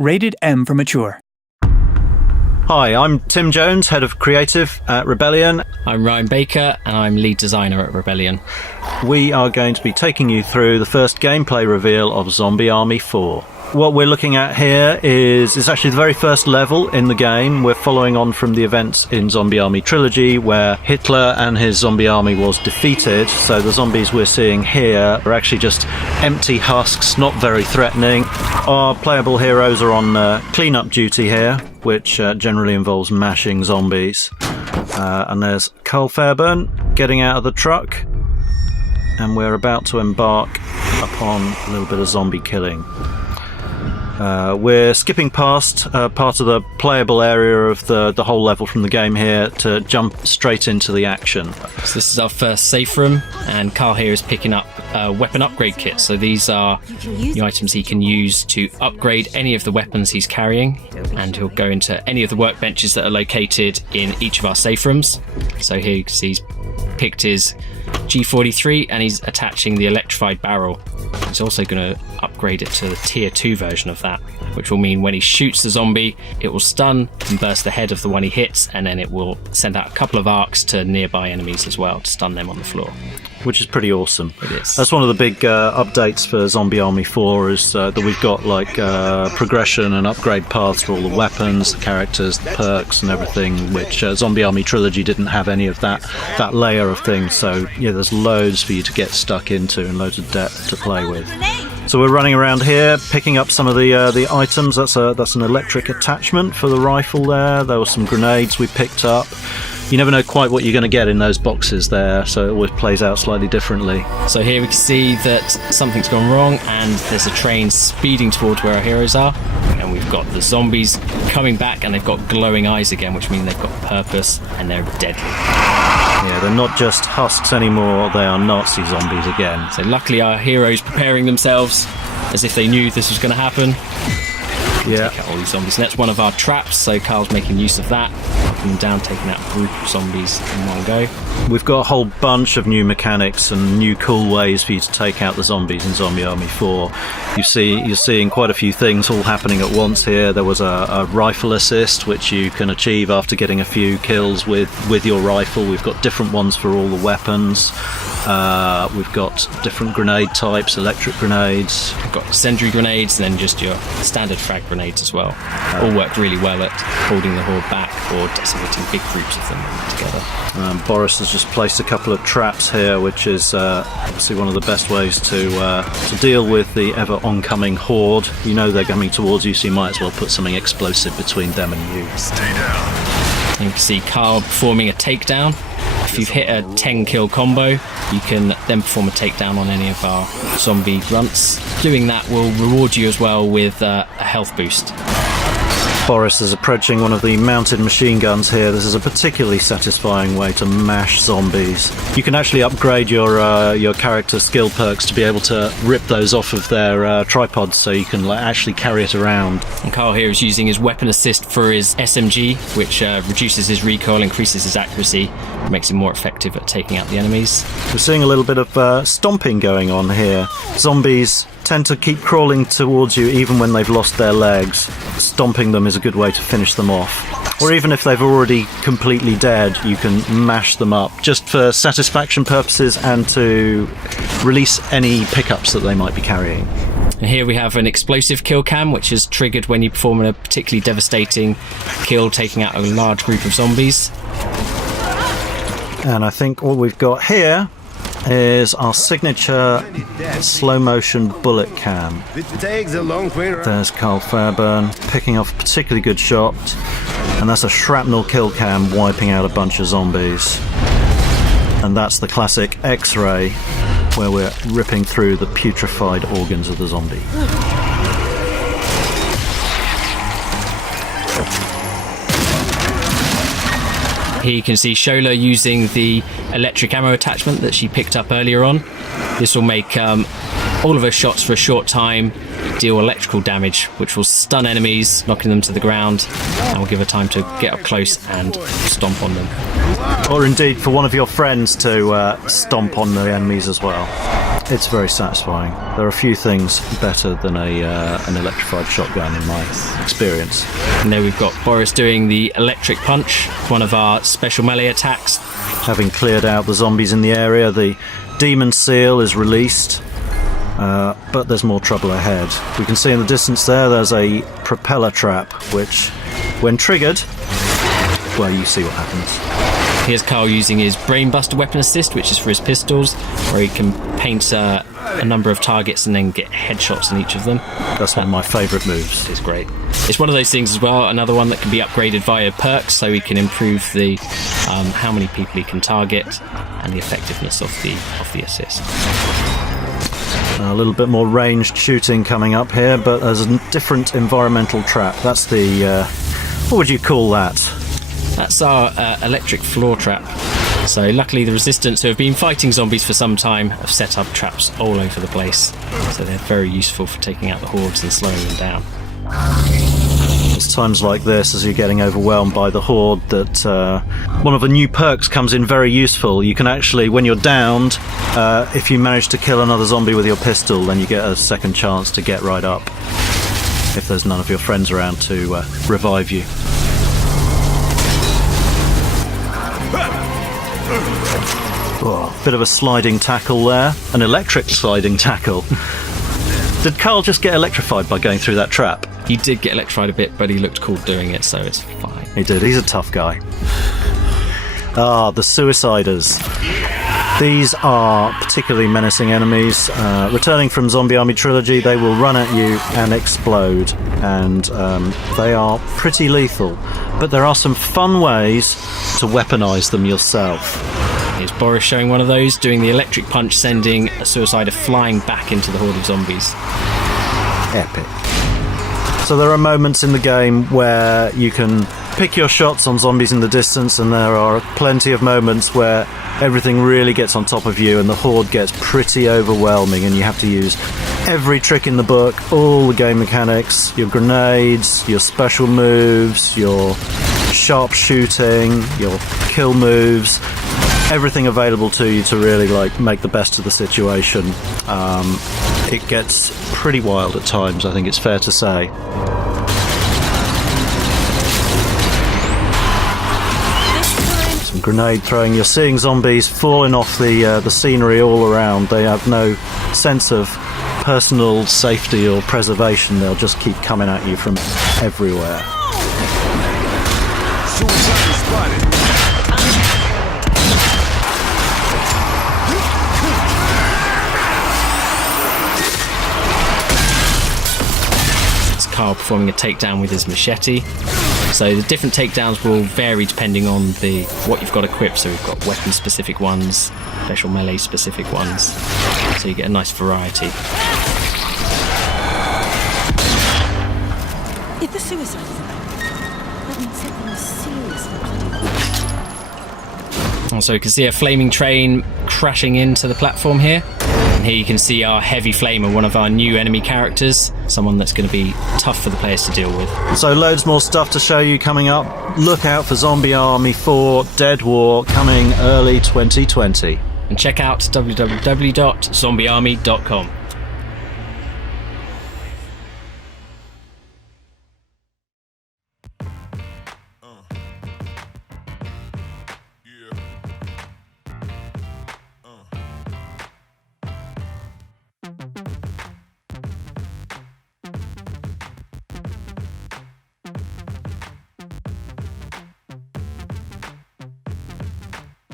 Rated M for mature. Hi, I'm Tim Jones, Head of Creative at Rebellion. I'm Ryan Baker, and I'm Lead Designer at Rebellion. We are going to be taking you through the first gameplay reveal of Zombie Army 4. What we're looking at here is actually the very first level in the game. We're following on from the events in Zombie Army Trilogy, where Hitler and his zombie army was defeated. So the zombies we're seeing here are actually just empty husks, not very threatening. Our playable heroes are on clean-up duty here, which generally involves mashing zombies. And there's Carl Fairburn getting out of the truck, and we're about to embark upon a little bit of zombie killing. We're skipping past part of the playable area of the whole level from the game here to jump straight into the action. So this is our first safe room, and Carl here is picking up a weapon upgrade kit. So these are the items he can use to upgrade any of the weapons he's carrying, and he'll go into any of the workbenches that are located in each of our safe rooms. So here you can see he's picked his G43 and he's attaching the electrified barrel. He's also going to upgrade it to the tier 2 version of that, which will mean when he shoots the zombie, it will stun and burst the head of the one he hits, and then it will send out a couple of arcs to nearby enemies as well to stun them on the floor. Which is pretty awesome. It is. That's one of the big updates for Zombie Army 4 is that we've got like progression and upgrade paths for all the weapons, the characters, the perks and everything, which Zombie Army Trilogy didn't have any of that layer of things. So yeah, there's loads for you to get stuck into and loads of depth to play with. So we're running around here, picking up some of the items. That's an electric attachment for the rifle there. There were some grenades we picked up. You never know quite what you're going to get in those boxes there, so it always plays out slightly differently. So here we can see that something's gone wrong, and there's a train speeding towards where our heroes are, and we've got the zombies coming back, and they've got glowing eyes again, which means they've got purpose and they're deadly. Yeah, they're not just husks anymore, they are Nazi zombies again. So luckily our heroes preparing themselves as if they knew this was going to happen. Yeah. Take out all these zombies. And that's one of our traps, so Carl's making use of that, knocking them down, taking out a group of zombies in one go. We've got a whole bunch of new mechanics and new cool ways for you to take out the zombies in Zombie Army 4. You're seeing quite a few things all happening at once here. There was a rifle assist, which you can achieve after getting a few kills with your rifle. We've got different ones for all the weapons. We've got different grenade types, electric grenades. We've got incendiary grenades and then just your standard frag grenades as well. All worked really well at holding the horde back or decimating big groups of them together. Boris has just placed a couple of traps here, which is obviously one of the best ways to deal with the ever oncoming horde. You know they're coming towards you, so you might as well put something explosive between them and you. Stay down. And you can see Carl performing a takedown. If you've hit a 10 kill combo, you can then perform a takedown on any of our zombie grunts. Doing that will reward you as well with a health boost. Boris is approaching one of the mounted machine guns here. This is a particularly satisfying way to mash zombies. You can actually upgrade your character skill perks to be able to rip those off of their tripods, so you can actually carry it around. And Carl here is using his weapon assist for his SMG, which reduces his recoil, increases his accuracy, makes him more effective at taking out the enemies. We're seeing a little bit of stomping going on here. Zombies tend to keep crawling towards you even when they've lost their legs. Stomping them is a good way to finish them off. Or even if they've already completely dead, you can mash them up, just for satisfaction purposes and to release any pickups that they might be carrying. And here we have an explosive kill cam, which is triggered when you perform a particularly devastating kill, taking out a large group of zombies. And I think all we've got here is our signature slow motion bullet cam. There's Carl Fairburn picking off a particularly good shot, and that's a shrapnel kill cam wiping out a bunch of zombies. And that's the classic X-ray, where we're ripping through the putrefied organs of the zombie. Here you can see Shola using the electric ammo attachment that she picked up earlier on. This will make all of her shots for a short time deal electrical damage, which will stun enemies, knocking them to the ground, and will give her time to get up close and stomp on them. Or indeed for one of your friends to stomp on the enemies as well. It's very satisfying. There are a few things better than an electrified shotgun in my experience. And there we've got Boris doing the electric punch, one of our special melee attacks. Having cleared out the zombies in the area, the demon seal is released, but there's more trouble ahead. We can see in the distance there's a propeller trap, which, when triggered, well, you see what happens. Here's Carl using his Brainbuster weapon assist, which is for his pistols, where he can paint a number of targets and then get headshots in each of them. That's one of my favourite moves. It's great. It's one of those things as well, another one that can be upgraded via perks, so he can improve the how many people he can target and the effectiveness of the assist. A little bit more ranged shooting coming up here, but there's a different environmental trap. That's the... what would you call that? That's our electric floor trap. So luckily the Resistance, who have been fighting zombies for some time, have set up traps all over the place. So they're very useful for taking out the hordes and slowing them down. It's times like this, as you're getting overwhelmed by the horde, that one of the new perks comes in very useful. You can actually, when you're downed, if you manage to kill another zombie with your pistol, then you get a second chance to get right up, if there's none of your friends around to revive you. Oh, bit of a sliding tackle there. An electric sliding tackle. Did Carl just get electrified by going through that trap? He did get electrified a bit, but he looked cool doing it, so it's fine. He did. He's a tough guy. Ah, the Suiciders. These are particularly menacing enemies. Returning from Zombie Army Trilogy, they will run at you and explode, and they are pretty lethal. But there are some fun ways to weaponize them yourself. Here's Boris showing one of those, doing the electric punch, sending a Suicider flying back into the horde of zombies. Epic. So there are moments in the game where you can pick your shots on zombies in the distance, and there are plenty of moments where everything really gets on top of you and the horde gets pretty overwhelming, and you have to use every trick in the book, all the game mechanics, your grenades, your special moves, your sharp shooting, your kill moves, everything available to you to really make the best of the situation. It gets pretty wild at times, I think it's fair to say. Some grenade throwing. You're seeing zombies falling off the scenery all around. They have no sense of personal safety or preservation. They'll just keep coming at you from everywhere. Carl performing a takedown with his machete. So the different takedowns will vary depending on what you've got equipped. So we've got weapon specific ones, special melee specific ones, so you get a nice variety. If the suicide is about, that means something is seriously. So you can see a flaming train crashing into the platform here. And here you can see our heavy flamer, one of our new enemy characters, someone that's going to be tough for the players to deal with. So loads more stuff to show you coming up. Look out for Zombie Army 4 Dead War coming early 2020. And check out www.zombiearmy.com.